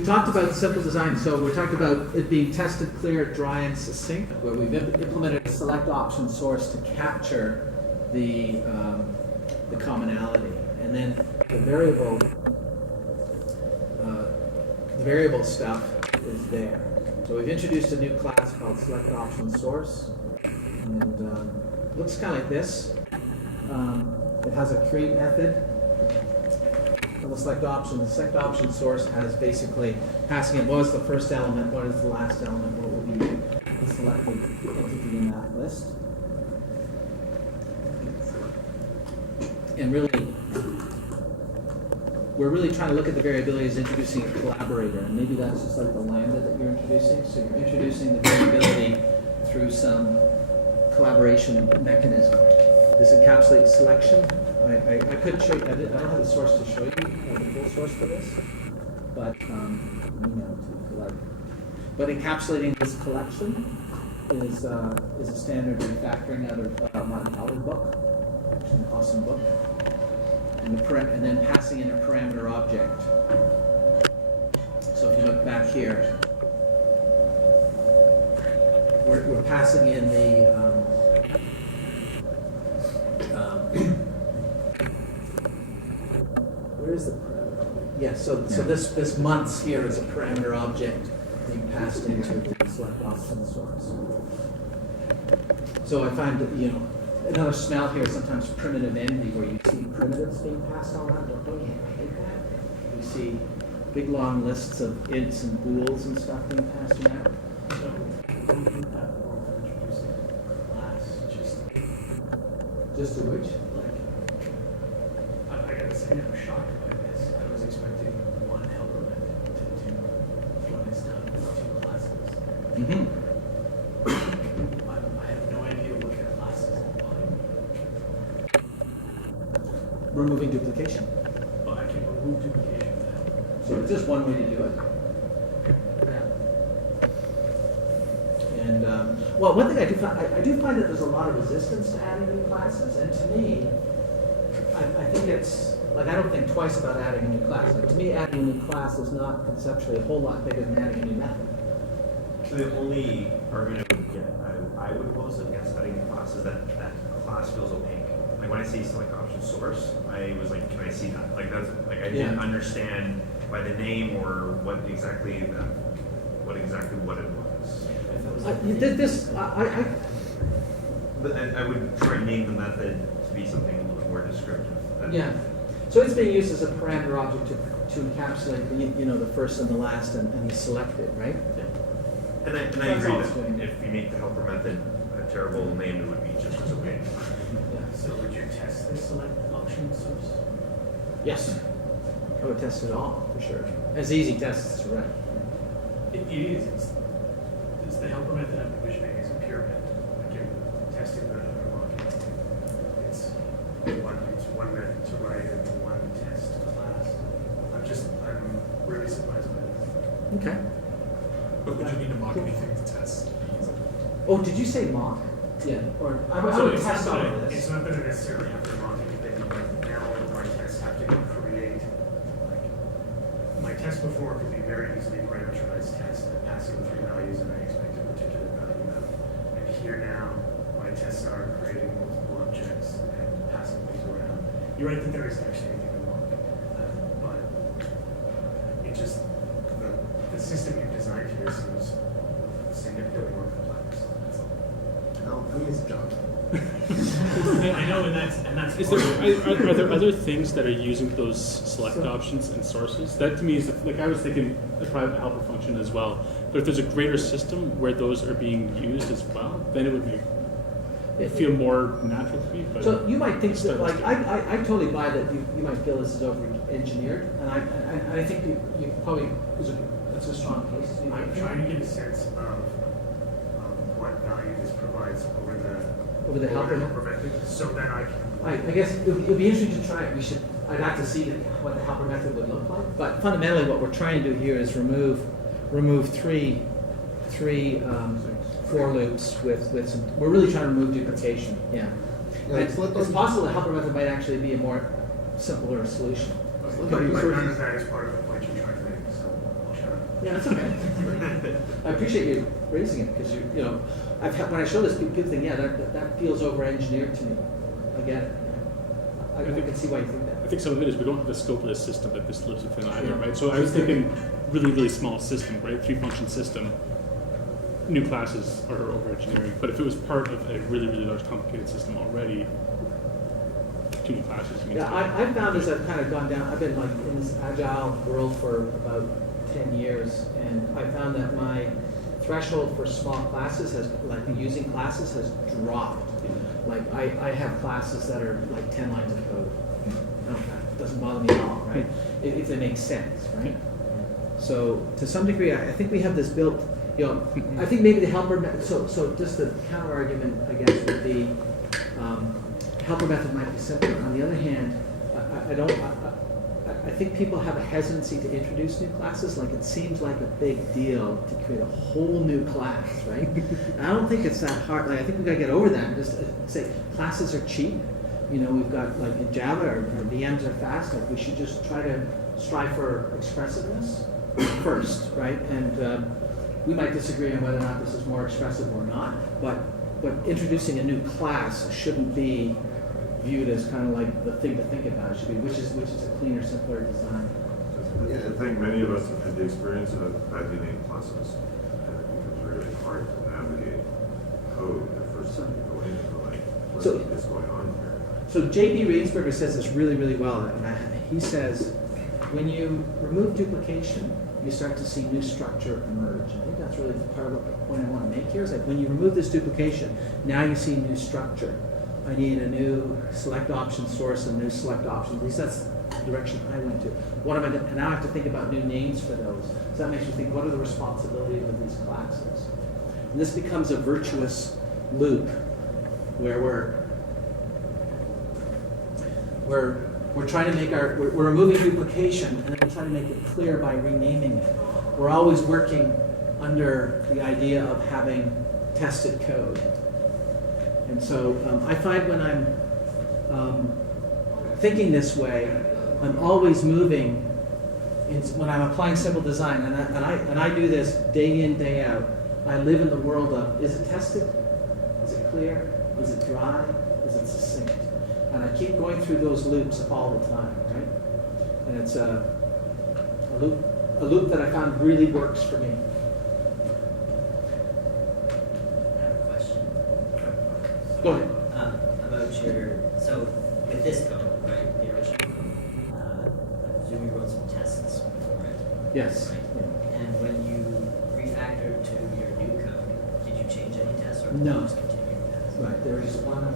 we talked about simple design, so we talked about it being tested, clear, dry, and succinct, where we've implemented a select option source to capture the commonality, and then the variable stuff is there. So we've introduced a new class called select option source, and it looks kind of like this. It has a create method. The select option. The select option source has basically passing in what is the first element, what is the last element, what will be the selected entity in that list. And really, we're really trying to look at the variability as introducing a collaborator, and maybe that's just like the lambda that you're introducing. So you're introducing the variability through some collaboration mechanism. This encapsulates selection. I could show you, I don't have the source to show you, the full source for this, but but encapsulating this collection is a standard refactoring out of Martin Howard book, which is an awesome book, and then passing in a parameter object. So if you look back here, we're passing in the where is the parameter object? Yes, so this months here is a parameter object being passed into the select option source. So I find that, another smell here is sometimes primitive envy, where you see primitives being passed all around. Don't you hate that? You see big long lists of ints and bools and stuff being passed around. Just to which? I gotta say, I'm shocked by this. I was expecting one helper method to do what is done with two classes. Mm-hmm. I have no idea what their classes imply. Removing duplication. But I can remove duplication of that. So it's just one way to do it. And well, one thing I do find that there's a lot of resistance to adding new classes, and to me, I think it's like I don't think twice about adding a new class. Like, to me, adding a new class is not conceptually a whole lot bigger than adding a new method. So the only argument I would pose against adding a class is that class feels opaque. Like when I see select option source, I was like, can I see that? Like that's like I didn't understand by the name or what exactly it was. But I would try and name the method to be something a little more descriptive. Yeah. So it's being used as a parameter object to encapsulate the first and the last and the selected, right? Yeah. And I agree that if you make the helper method a terrible name, it would be just as okay. Yeah. So would you test this select option source? Yes. I would test it all for sure. It's easy tests to run. It is. It's the helper method I'm envisioning is a pure method. Like you're testing the market. It's one method to write and one test class. I'm really surprised by this. Okay. But would you need to mock anything to test? Oh, did you say mock? Yeah. Or I So would it's test not all that of it's this. not that I necessarily have to mock anything, but now all of my tests have to create. Like my test before could be very easily parameterized test and passing three values and I expect a particular value out. And here now, my tests are creating multiple objects and passing these around. You're right that there isn't actually anything to mock, but it just the system you've designed here seems significantly more complex. That's all. Who is John? I know, and that's. Are there other things that are using those select options and sources? That to me is like I was thinking a private helper function as well. But if there's a greater system where those are being used as well, then it would feel more natural to me. But So you might think that, like, I totally buy that you might feel this is over-engineered, and I think you probably, that's a strong case. I'm trying to get a sense of what value this provides over the helper method, so then I can. I guess it would be interesting to try it. I'd have to see what the helper method would look like. But fundamentally, what we're trying to do here is remove three for loops with some. We're really trying to remove duplication. Yeah. It's possible the helper method might actually be a more simpler solution. But none of that is part of the point you're trying to make. So I'll Yeah, that's okay. I appreciate you raising it, because you know, when I show this, people think, yeah, that feels over-engineered to me. I get it. I can see why you think that. I think some of it is we don't have the scope of the system that this lives within either, right? So I was thinking really, really small system, right? 3-function system. New classes are over engineering, but if it was part of a really, really large, complicated system already, 2 new classes. Yeah, I found as I've kind of gone down, I've been like in this Agile world for about 10 years, and I found that my threshold for small classes has, like using classes, has dropped. Like I have classes that are like 10 lines of code. It doesn't bother me at all, right? If they make sense, right? So to some degree, I think we have this built. You know, I think maybe the helper. So just the counter argument, I guess, would be helper method might be simpler. On the other hand, I think people have a hesitancy to introduce new classes. Like it seems like a big deal to create a whole new class, right? And I don't think it's that hard. Like I think we got to get over that and just say classes are cheap. You know, we've got like in Java our VMs are fast. Like we should just try to strive for expressiveness first, right? And we might disagree on whether or not this is more expressive or not, but introducing a new class shouldn't be viewed as kind of like the thing to think about. It should be which is a cleaner, simpler design. I think many of us have had the experience of badly named classes, and it becomes really hard to navigate code the first time you go in and go like, what is going on here? So J.B. Rainsberger says this really, really well, and he says, when you remove duplication, you start to see new structure emerge. I think that's really part of the point I want to make here, is like when you remove this duplication, now you see new structure. I need a new select option source, a new select option. At least that's the direction I went to. What am I doing? And now I have to think about new names for those. So that makes me think, what are the responsibilities of these classes? And this becomes a virtuous loop where we're trying to make we're removing duplication, and then we're trying to make it clear by renaming it. We're always working under the idea of having tested code. And so I find when I'm thinking this way, I'm always moving when I'm applying simple design, and I do this day in, day out. I live in the world of, is it tested? Is it clear? Is it dry? Is it succinct? And I keep going through those loops all the time, right? And it's a loop that I found really works for me. I have a question. Go ahead. About so with this code, right, the original code, I presume you wrote some tests for it. Yes. Right? Yeah. And when you refactored to your new code, did you change any tests or did No. you just continue your tests? Right. There is one.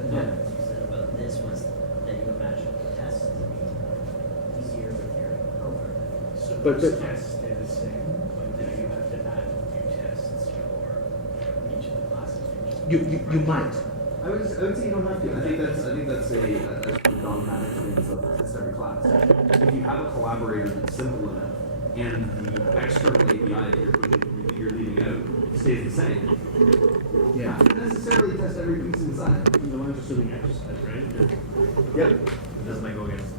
And then you said about this was that you imagine the tests to be easier with your helper. So But- those tests stay the same, but now you have to add new tests for each of the classes. You might. I would say you don't have to. I think that's a dogmatic thing of test every class. If you have a collaborator that's simple enough and the external API that you're leaving out stays the same, you Yeah. don't necessarily test every piece inside. The ones just doing exercise, right? Yep. It doesn't go against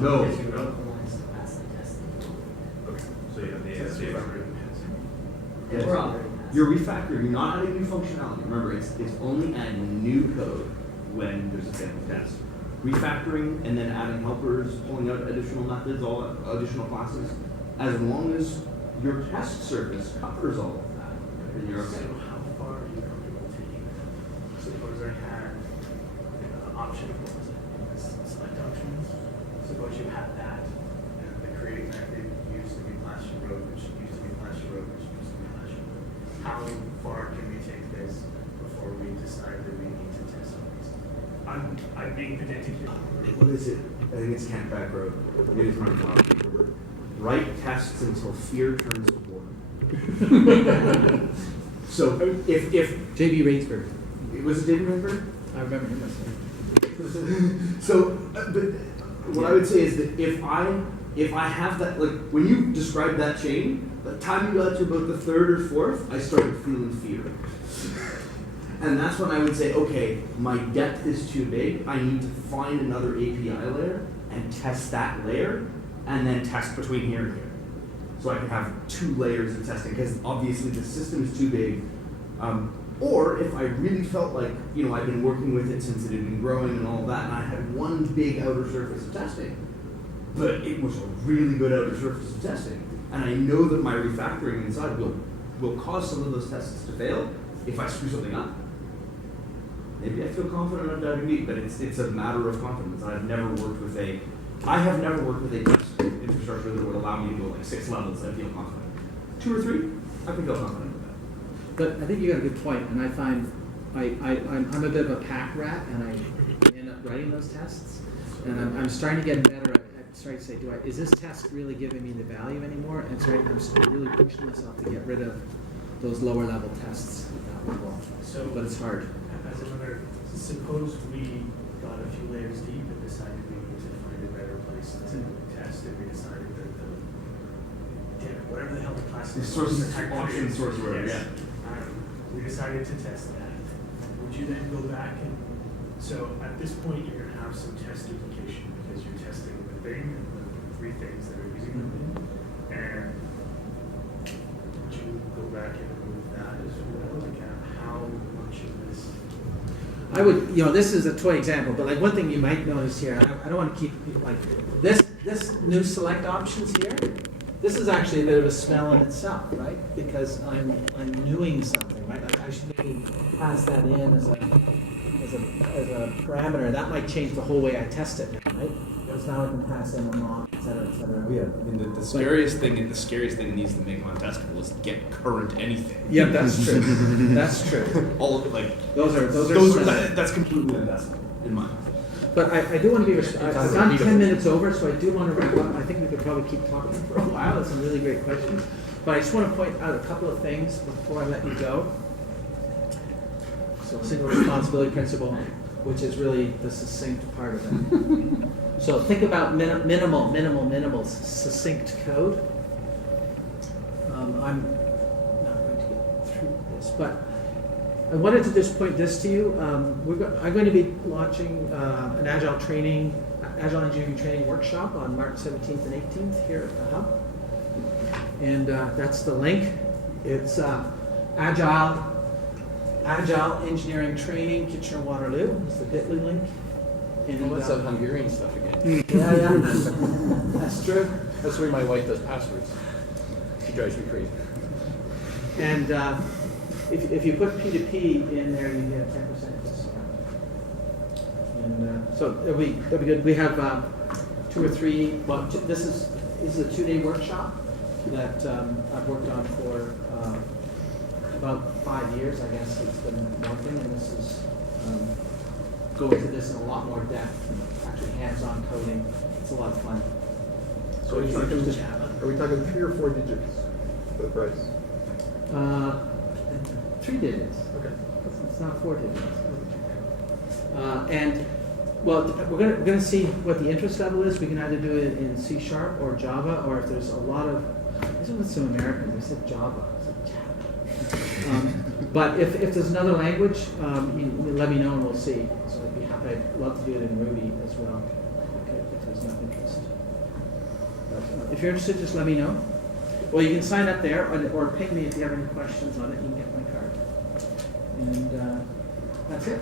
No. Because you wrote the lines to pass the test. okay. So you have the Tests ASA. are already passing. Yes. We're already passing. You're refactoring. You're not adding new functionality. Remember, it's only adding new code when there's a sample test. Refactoring and then adding helpers, pulling out additional methods, all additional classes. As long as your test surface covers all of that, then you're okay. So how far are you comfortable taking that? Suppose I had option, what was it? Select options. Suppose you had that, and the create method used to be class you wrote, which used to be class you wrote, which used to be class you wrote. How far can we take this before we decide that we need to test on these? I'm being pedantic here. What is it? I think it's Camp Back Road. Maybe it's my job. Write tests until fear turns to war. So if J.B. Rainsberg. was it David Rainsberg? I remember him myself. So, but what I would say is that if I have that, like when you described that chain, by the time you got to about the third or fourth, I started feeling fear. And that's when I would say, okay, my depth is too big. I need to find another API layer and test that layer, and then test between here and here. So I could have 2 layers of testing, because obviously the system is too big. Or if I really felt like, you know, I've been working with it since it had been growing and all that, and I had one big outer surface of testing, but it was a really good outer surface of testing, and I know that my refactoring inside will cause some of those tests to fail if I screw something up. Maybe I feel confident enough diving deep, but it's a matter of confidence. I have never worked with a test infrastructure that would allow me to go like 6 levels and feel confident. 2 or 3, I can feel confident with that. But I think you got a good point, and I find I'm a bit of a pack rat, and I end up writing those tests, and I'm starting to get better at starting to say, is this test really giving me the value anymore? And so I'm really pushing myself to get rid of those lower level tests at that level. So, but it's hard. As another, suppose we got a few layers deep and decided we need to find a better place to test, and we decided that whatever the hell the class The is. source, option source, whatever, Yes. yeah. We decided to test that. Would you then go back and, so at this point, you're gonna have some test duplication because you're testing the thing and the 3 things that are using the thing. And would you go back and remove that as well? Like how much of this? I would, this is a toy example, but like one thing you might notice here, I don't want to keep people like this new select options here. This is actually a bit of a smell in itself, right? Because I'm doing something, right? Like I should maybe pass that in as a parameter. That might change the whole way I test it now, right? Because now I can pass in a mock, et cetera, et cetera. Yeah, I mean, the scariest thing it needs to make untestable is get current anything. Yeah, that's true. That's true. All of it, like Those are that's completely untestable in my mind. But I do want to be, I've gone 10 minutes over, so I do want to wrap up. I think we could probably keep talking for a while. That's some really great questions. But I just want to point out a couple of things before I let you go. So single responsibility principle, which is really the succinct part of it. So think about minimal, succinct code. I'm not going to get through this, but I wanted to just point this to you. I'm going to be launching an Agile engineering training workshop on March 17th and 18th here at the Hub. And that's the link. It's Agile engineering training, Kitchener-Waterloo. It's the bit.ly link. And What's that Hungarian stuff again? Yeah. That's true. That's the way my wife does passwords. She drives me crazy. And if you put P2P in there, you get 10% discount. And so it'll be good. We have 2 or 3. Well, this is a 2-day workshop that I've worked on for about 5 years. I guess it's been working, and this is go into this in a lot more depth. Actually, hands-on coding. It's a lot of fun. So are we talking 3 or 4 digits for the price? 3 digits. Okay. It's not 4 digits. And well, we're going to see what the interest level is. We can either do it in C# or Java, or if there's a lot of, this is with some Americans, they said Java. But if there's another language, you let me know and we'll see. So I'd be happy. I'd love to do it in Ruby as well, if there's no interest. But if you're interested, just let me know. Well, you can sign up there, or ping me if you have any questions on it. You can get my card. And that's it.